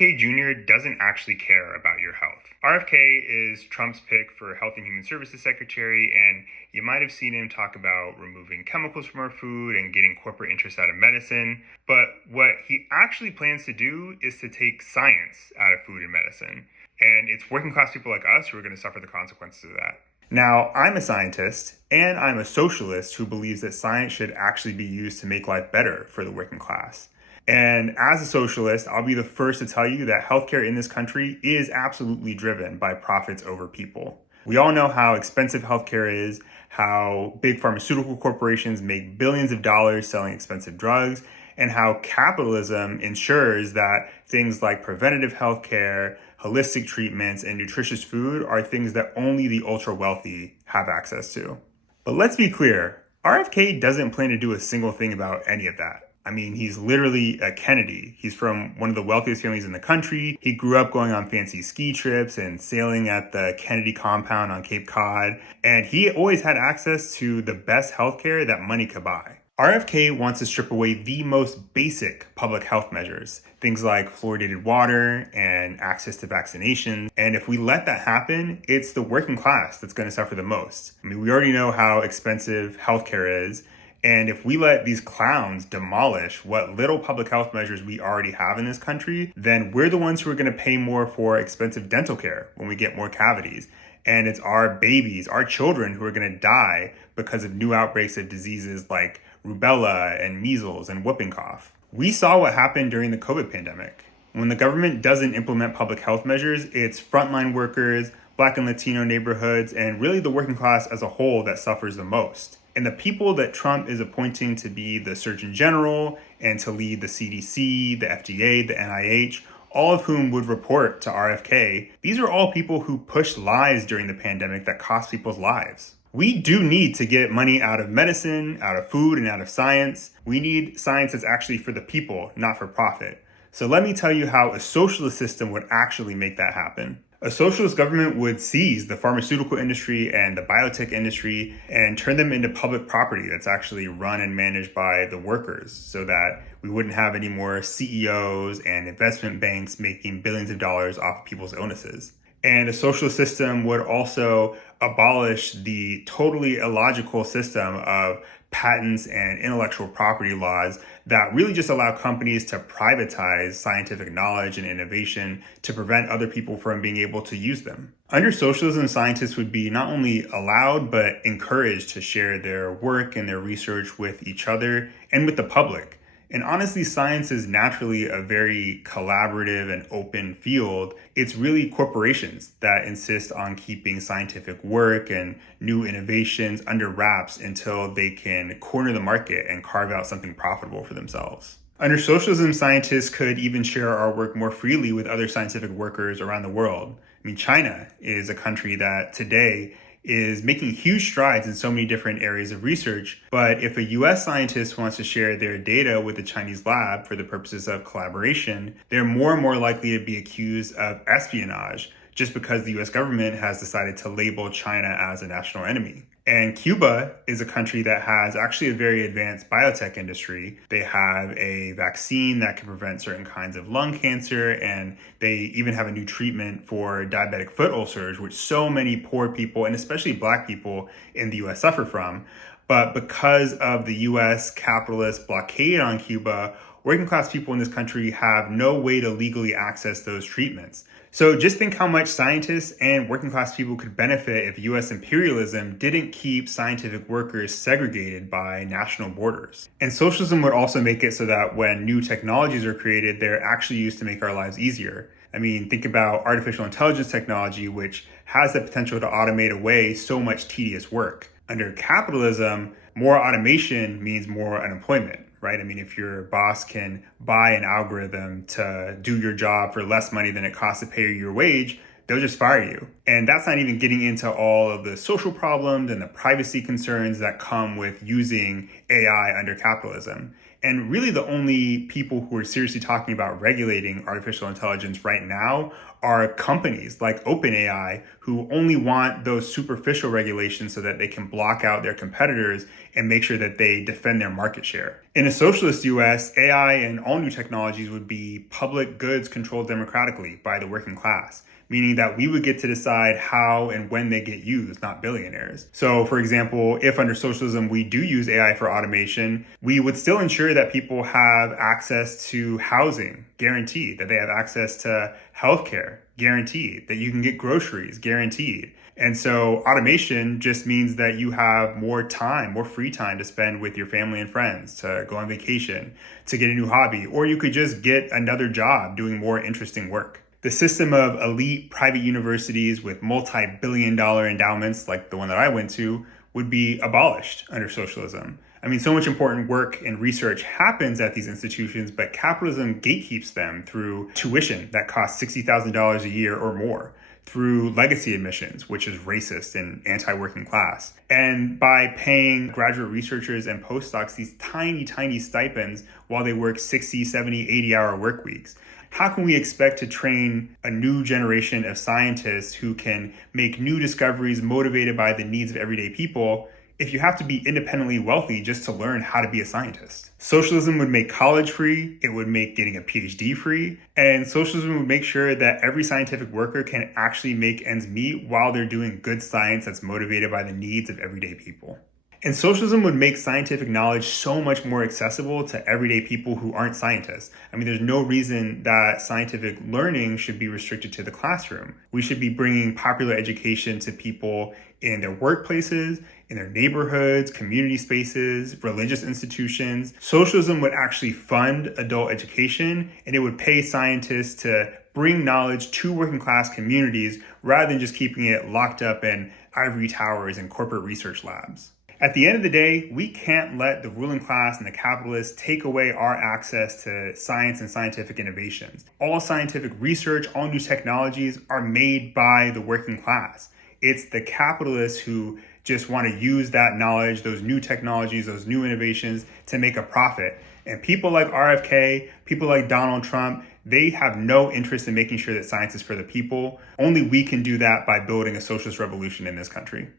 RFK Jr. doesn't actually care about your health. RFK is Trump's pick for Health and Human Services Secretary, and you might have seen him talk about removing chemicals from our food and getting corporate interests out of medicine. But what he actually plans to do is to take science out of food and medicine. And it's working class people like us who are going to suffer the consequences of that. Now, I'm a scientist, and I'm a socialist who believes that science should actually be used to make life better for the working class. And as a socialist, I'll be the first to tell you that healthcare in this country is absolutely driven by profits over people. We all know how expensive healthcare is, how big pharmaceutical corporations make billions of dollars selling expensive drugs, and how capitalism ensures that things like preventative healthcare, holistic treatments, and nutritious food are things that only the ultra wealthy have access to. But let's be clear, RFK doesn't plan to do a single thing about any of that. I mean, he's literally a Kennedy. He's from one of the wealthiest families in the country. He grew up going on fancy ski trips and sailing at the Kennedy compound on Cape Cod. And he always had access to the best healthcare that money could buy. RFK wants to strip away the most basic public health measures, things like fluoridated water and access to vaccinations. And if we let that happen, it's the working class that's going to suffer the most. I mean, we already know how expensive healthcare is. And if we let these clowns demolish what little public health measures we already have in this country, then we're the ones who are going to pay more for expensive dental care when we get more cavities. And it's our babies, our children who are going to die because of new outbreaks of diseases like rubella and measles and whooping cough. We saw what happened during the COVID pandemic. When the government doesn't implement public health measures, it's frontline workers, Black and Latino neighborhoods, and really the working class as a whole that suffers the most. And the people that Trump is appointing to be the Surgeon General and to lead the CDC, the FDA, the NIH, all of whom would report to RFK, these are all people who pushed lies during the pandemic that cost people's lives. We do need to get money out of medicine, out of food, and out of science. We need science that's actually for the people, not for profit. So let me tell you how a socialist system would actually make that happen. A socialist government would seize the pharmaceutical industry and the biotech industry and turn them into public property that's actually run and managed by the workers so that we wouldn't have any more CEOs and investment banks making billions of dollars off of people's illnesses. And a socialist system would also abolish the totally illogical system of patents and intellectual property laws that really just allow companies to privatize scientific knowledge and innovation to prevent other people from being able to use them. Under socialism, scientists would be not only allowed, but encouraged to share their work and their research with each other and with the public. And honestly, science is naturally a very collaborative and open field. It's really corporations that insist on keeping scientific work and new innovations under wraps until they can corner the market and carve out something profitable for themselves. Under socialism, scientists could even share our work more freely with other scientific workers around the world. I mean, China is a country that today is making huge strides in so many different areas of research. But if a US scientist wants to share their data with a Chinese lab for the purposes of collaboration, they're more and more likely to be accused of espionage just because the US government has decided to label China as a national enemy. And Cuba is a country that has actually a very advanced biotech industry. They have a vaccine that can prevent certain kinds of lung cancer, and they even have a new treatment for diabetic foot ulcers, which so many poor people, and especially Black people in the US suffer from. But because of the US capitalist blockade on Cuba, working class people in this country have no way to legally access those treatments. So just think how much scientists and working class people could benefit if US imperialism didn't keep scientific workers segregated by national borders. And socialism would also make it so that when new technologies are created, they're actually used to make our lives easier. I mean, think about artificial intelligence technology, which has the potential to automate away so much tedious work. Under capitalism, more automation means more unemployment, right? I mean, if your boss can buy an algorithm to do your job for less money than it costs to pay you your wage, they'll just fire you. And that's not even getting into all of the social problems and the privacy concerns that come with using AI under capitalism. And really the only people who are seriously talking about regulating artificial intelligence right now are companies like OpenAI, who only want those superficial regulations so that they can block out their competitors and make sure that they defend their market share. In a socialist US, AI and all new technologies would be public goods controlled democratically by the working class, meaning that we would get to decide how and when they get used, not billionaires. So, for example, if under socialism we do use AI for automation, we would still ensure that people have access to housing, guaranteed, that they have access to healthcare, guaranteed, that you can get groceries, guaranteed. And so automation just means that you have more time, more free time to spend with your family and friends, to go on vacation, to get a new hobby, or you could just get another job doing more interesting work. The system of elite private universities with multi-billion-dollar endowments, like the one that I went to, would be abolished under socialism. I mean, so much important work and research happens at these institutions, but capitalism gatekeeps them through tuition that costs $60,000 a year or more, through legacy admissions, which is racist and anti-working class, and by paying graduate researchers and postdocs these tiny, tiny stipends while they work 60, 70, 80-hour work weeks. How can we expect to train a new generation of scientists who can make new discoveries motivated by the needs of everyday people if you have to be independently wealthy just to learn how to be a scientist? Socialism would make college free, it would make getting a PhD free, and socialism would make sure that every scientific worker can actually make ends meet while they're doing good science that's motivated by the needs of everyday people. And socialism would make scientific knowledge so much more accessible to everyday people who aren't scientists. I mean, there's no reason that scientific learning should be restricted to the classroom. We should be bringing popular education to people in their workplaces, in their neighborhoods, community spaces, religious institutions. Socialism would actually fund adult education, and it would pay scientists to bring knowledge to working class communities rather than just keeping it locked up in ivory towers and corporate research labs. At the end of the day, we can't let the ruling class and the capitalists take away our access to science and scientific innovations. All scientific research, all new technologies are made by the working class. It's the capitalists who just want to use that knowledge, those new technologies, those new innovations to make a profit. And people like RFK, people like Donald Trump, they have no interest in making sure that science is for the people. Only we can do that by building a socialist revolution in this country.